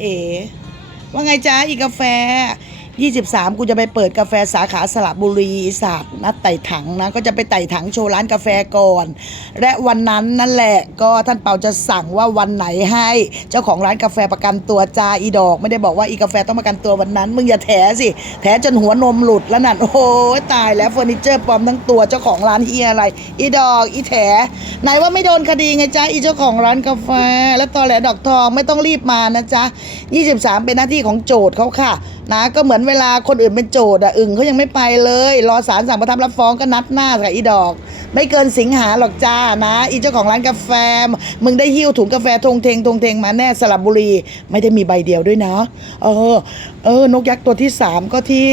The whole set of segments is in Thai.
เอ๋ว่าไงจ๊ะอีกาแฟ 23 กูจะไปเปิดกาแฟสาขาสระบุรีศาสตร์นัดไต่ถังนะ ก็จะไปไต่ถังโชว์ร้านกาแฟก่อน และวันนั้นนั่นแหละก็ท่านเปาจะสั่งว่าวันไหนให้เจ้าของร้านกาแฟประกันตัวจาอีดอก ไม่ได้บอกว่าอีกาแฟต้องประกันตัววันนั้น มึงอย่าแถสิ แถจนหัวนมหลุดแล้วนั่นโอ้ตายแล้วเฟอร์นิเจอร์ปลอมทั้งตัวเจ้าของร้านเฮียอะไร อีดอกอีแถไหนว่าไม่โดนคดีไงจ๊ะอีเจ้าของร้านกาแฟ แล้วตอแหลดอกทองไม่ต้องรีบมานะจ๊ะ23 เป็นหน้าที่ของโจทย์เขาค่ะ นะก็เหมือนเวลาคนอื่นเป็นโจทย์อะอึ่งเขายังไม่ไปเลย รอศาลสั่งประทับรับฟ้องก็นัดหน้ากับอีดอก ไม่เกินสิงหาหรอกจ้านะ อีเจ้าของร้านกาแฟ มึงได้หิ้วถุงกาแฟทงเทงทงเทงมาแน่สระบุรี ไม่ได้มีใบเดียวด้วยนะเออ เออนกยักษ์ตัวที่สามก็ที่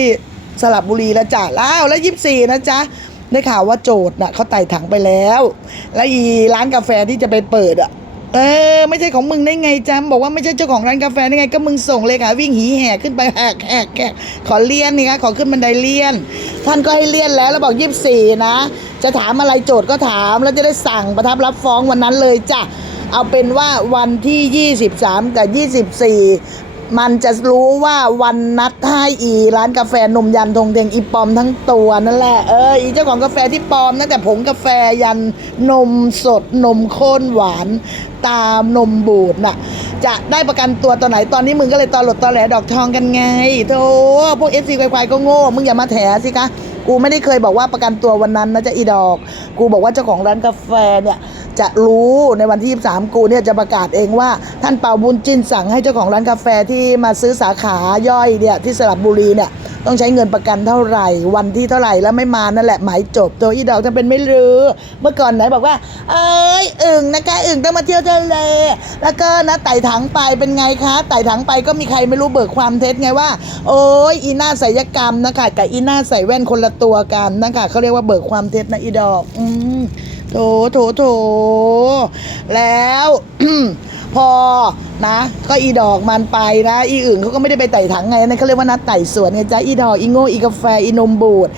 สระบุรีแล้วจ้ะแล้วแล้วยี่สี่นะจ๊ะได้ข่าวว่าโจทย์น่ะเขาไต่ถังไปแล้ว แล้วอีร้านกาแฟที่จะไปเปิดอะ เออ ไม่ใช่ของมึงได้ไงจ๊าบอกว่าไม่ใช่เจ้าของร้านกาแฟได้ไงก็มึงส่งเลยค่ะ วิ่งหีแห่ขึ้นไปแหกแหกแหกขอเลี่ยนนี่คะขอขึ้นบันไดเลี่ยน ท่านก็ให้เลี่ยนแล้วแล้วบอกยี่สี่นะ จะถามอะไรโจทย์ก็ถามแล้วจะได้สั่งประทับรับฟ้องวันนั้นเลยจ้ะเอาเป็นว่าวันที่ 23 กับ 24 มันจะรู้ว่าวันนัดให้อีร้านกาแฟนมยันทงเทงอีปอมทั้งตัวนั่นแหละเอออีเจ้าของกาแฟที่ปลอมตั้งแต่ผงกาแฟยันนมสดนมข้นหวานตามนมบูดน่ะ จะได้ประกันตัวตอนไหนตอนนี้มึงก็เลยตอหลดตอแหลดอกทองกันไงโธ่พวกเอฟซีควายๆก็โง่มึงอย่ามาแถสิคะกูไม่ได้เคยบอกว่าประกันตัววันนั้นนะจะอีดอก กูบอกว่าเจ้าของร้านกาแฟเนี่ย จะรู้ในวันที่ 23 กูเนี่ยจะประกาศเองว่า ท่านเปาบุญจินสั่งให้เจ้าของร้านกาแฟที่มาซื้อสาขาย่อยเนี่ยที่สระบุรีเนี่ยต้องใช้เงินประกันเท่าไหร่ วันที่เท่าไหร่แล้วไม่มานั่นแหละหมายจบ ตัวอีดอกจะเป็นไม่รู้ เมื่อก่อนไหนบอกว่า เอ้ยอึ่งนะคะอึ่งต้องมาเที่ยวทะเลแล้วก็นะไต่ถังไปเป็นไงคะไต่ถังไปก็มีใครไม่รู้เบิกความเท็จไงว่า โอ้ยอีน้าศัลยกรรมนะคะกับอีน้าใส่แว่นคนละตัวกันนะคะเขาเรียกว่าเบิกความเท็จนะอีดอก อืม โถโถโถแล้ว พอนะ ก็อีดอกมันไปนะ อีอื่นเขาก็ไม่ได้ไปไต่ถังไงนั่นเขาเรียกว่านัดไต่สวนไงจ้าอีดอกอีโง่อีกาแฟอีนมบูด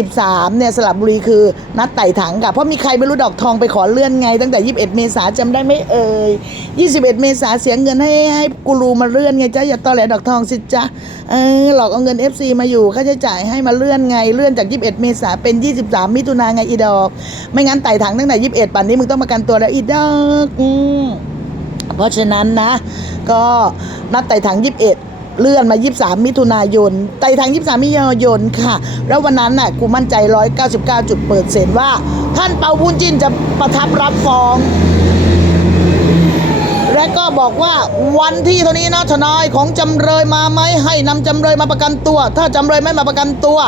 23เนี่ยสระบุรีคือนัดไต่ถังค่ะเพราะมีใครไม่รู้ดอกทองไปขอเลื่อนไง ตั้งแต่ 21 เมษาจำได้ไหมเอ่ย21 เมษาเสียเงินให้ให้กูรูมาเลื่อนไงจ้าอย่าตอแหลดอกทองสิจ้าเออหลอกเอาเงิน FC มาอยู่ค่าใช้จ่ายให้มาเลื่อนไงเลื่อนจาก 21 เมษาเป็น 23 มิถุนาไงอีดอก ไม่งั้นไต่ถังตั้งแต่ 21ป่านนี้มึงต้องประกันตัวแล้วอีดอกอืม เพราะฉะนั้นนะ ก็นัดไต่ถัง21เลื่อนมา 23 มิถุนายนไต่ถัง23 มิถุนายนค่ะ แล้ววันนั้นน่ะกูมั่นใจ 199จุดเปิดเสนว่า ท่านเปาบุญจินจะประทับรับฟ้อง และก็บอกว่าวันที่เท่านี้นะทนายของจำเลยมาไหมให้นำจำเลยมาประกันตัว ถ้าจำเลยไม่มาประกันตัว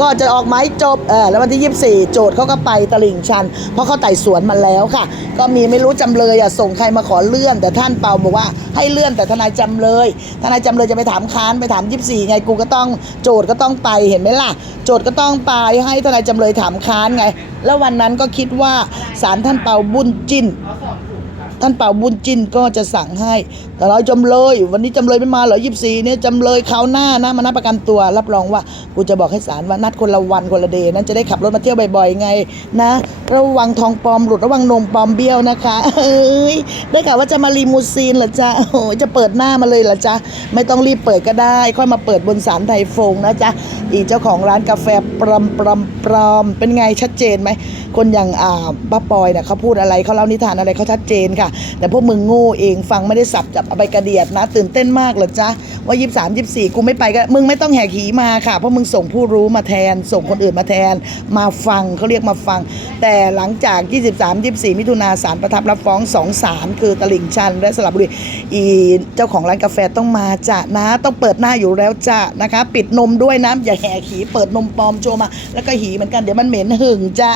ก็จะออกหมายจบเออแล้ววันที่ 24 โจทย์เขาก็ไปตลิ่งชัน เพราะเขาไต่สวนมาแล้วค่ะ ก็มีไม่รู้จำเลยอะส่งใครมาขอเลื่อน แต่ท่านเปาบอกว่าให้เลื่อนแต่ทนายจำเลย ทนายจำเลยจะไปถามค้านไปถาม 24 ไงกูก็ต้องโจทย์ก็ต้องไปเห็นไหมล่ะ โจทย์ก็ต้องไปให้ทนายจำเลยถามค้านไง แล้ววันนั้นก็คิดว่าศาลท่านเปาบุญจิน ท่านเป่าบุญจินก็จะสั่งให้ แต่เราจำเลย วันนี้จำเลยไม่มาเหรอยี่สี่เนี่ยจำเลยคราวหน้านะมานัดประกันตัว รับรองว่ากูจะบอกให้ศาลว่านัดคนละวันคนละเดย์นั้นจะได้ขับรถมาเที่ยวบ่อยๆไงนะ ระวังทองปลอมหลุดระวังนมปลอมเบี้ยวนะคะเอ้ยได้ข่าวว่าจะมารีมูซีนเหรอจ๊ะโอ้ยจะเปิดหน้ามาเลยเหรอจ๊ะไม่ต้องรีบเปิดก็ได้ ค่อยมาเปิดบนศาลไทยฟงนะจ๊ะอีเจ้าของร้านกาแฟปลอมปลอมปลอมเป็นไงชัดเจนไหมคนอย่างอ่าป้าปอยเนี่ยเขาพูดอะไรเขาเล่านิทานอะไรเขาชัดเจนค่ะแต่พวกมึงโง่เองฟังไม่ได้สับจับเอาไปกระเดียดนะ ตื่นเต้นมากเหรอจ๊ะว่ายี่สามยี่สี่กูไม่ไปก็มึงไม่ต้องแหกหีมาค่ะ เพราะมึงส่งผู้รู้มาแทน ส่งคนอื่นมาแทน มาฟังเขาเรียกมาฟัง แต่หลังจาก 23 24 มิถุนาสารประทับรับฟ้องสองศาลคือตลิ่งชัน และสระบุรีอีเจ้าของร้านกาแฟต้องมาจ้ะนะต้องเปิดหน้าอยู่แล้วจ้ะนะคะ ปิดนมด้วยนะอย่าแหกหีเปิดนมปลอมโชว์มา แล้วก็หีเหมือนกันเดี๋ยวมันเหม็นหึงจ้ะ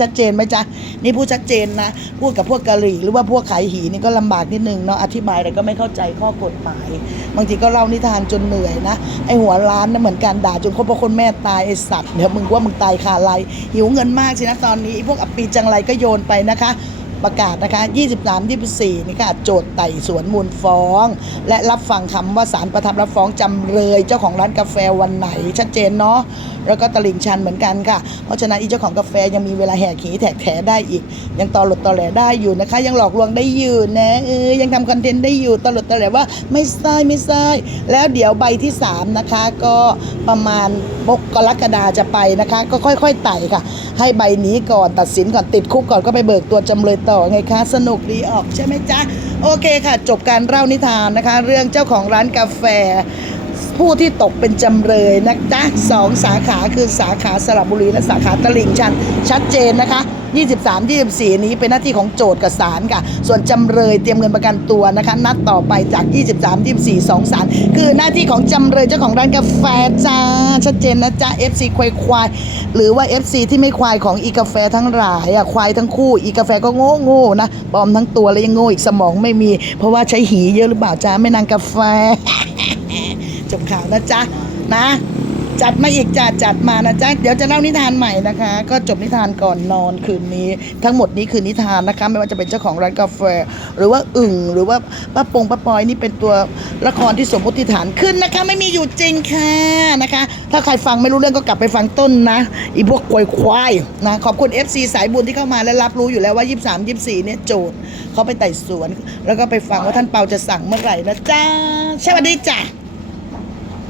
ชัดเจนไหมจ๊ะนี่พูดชัดเจนนะพูดกับพวกกะหรี่หรือว่าพวกขายหีนี่ก็ลำบากนิดนึงเนาะอธิบายอะไรก็ไม่เข้าใจข้อกฎหมาย บางทีก็เล่านิทานจนเหนื่อยนะไอหัวร้านนะเหมือนการด่าจนคนพอคนแม่ตายไอสัตว์เดี๋ยวมึงว่ามึงตายคาไรหิวเงินมากสินะตอนนี้พวกอปีจังไรก็โยนไปนะคะประกาศนะคะ 23 24 นี่ค่ะ โจทย์ไต่สวนมูลฟ้อง และรับฟังคำว่าสารประทับรับฟ้องจำเลย เจ้าของร้านกาแฟวันไหน ชัดเจนเนาะ แล้วก็ตลิ่งชันเหมือนกันค่ะ เพราะฉะนั้นอีเจ้าของกาแฟยังมีเวลาแหกขีแถกแถได้อีก ยังตอหลดตอแหลได้อยู่นะคะ ยังหลอกลวงได้อยู่นะเออยังทำคอนเทนต์ได้อยู่ตอหลดตอแหลว่าไม่ใช่ไม่ใช่แล้วเดี๋ยวใบที่สามนะคะ ก็ประมาณมกรกฎาจะไปนะคะ ก็ค่อยๆไต่ค่ะ ให้ใบนี้ก่อนตัดสินก่อนติดคุกก่อนก็ไปเบิกตัวจำเลยต่อไงคะสนุกดีออกใช่ไหมจ๊ะโอเคค่ะ จบการเล่านิทานนะคะ เรื่องเจ้าของร้านกาแฟ ผู้ที่ตกเป็นจำเลยนะจ๊ะสองสาขาคือสาขาสระบุรีและสาขาตลิ่งชันชัดเจนนะคะ 23 24 นี้เป็นหน้าที่ของโจทก์กับศาลค่ะ ส่วนจำเลยเตรียมเงินประกันตัวนะคะ นัดต่อไปจาก 23 24 2ศาลคือหน้าที่ของจำเลยเจ้าของร้านกาแฟจ้าชัดเจนนะจ๊ะ FC ควายควายหรือว่า FC ที่ไม่ควายของอีกาแฟทั้งหลายอะควายทั้งคู่ อีกาแฟก็โง่โง่นะปลอมทั้งตัวแล้วยังโง่อีกสมองไม่มี เพราะว่าใช้หีเยอะหรือเปล่าจ้าไม่นางกาแฟ จบข่าวนะจ๊ะนะ จัดมาอีกจ้ะจัดมานะจ๊ะเดี๋ยวจะเล่านิทานใหม่นะคะ ก็จบนิทานก่อนนอนคืนนี้ ทั้งหมดนี้คือนิทานนะคะ ไม่ว่าจะเป็นเจ้าของร้านกาแฟ หรือว่าอึ่งหรือว่าป้าปงป้าปอยนี่เป็นตัวละครที่สมมติฐานขึ้นนะคะ ไม่มีอยู่จริงค่ะนะคะ ถ้าใครฟังไม่รู้เรื่องก็กลับไปฟังต้นนะอีพวกควายควายๆนะขอบคุณ FC สายบุญที่เข้ามาและรับรู้อยู่แล้วว่า 23 24เนี่ยโจทย์เขาไปไต่สวน แล้วก็ไปฟังว่าท่านเปาจะสั่งเมื่อไหร่นะจ๊ะสวัสดีจ้ะ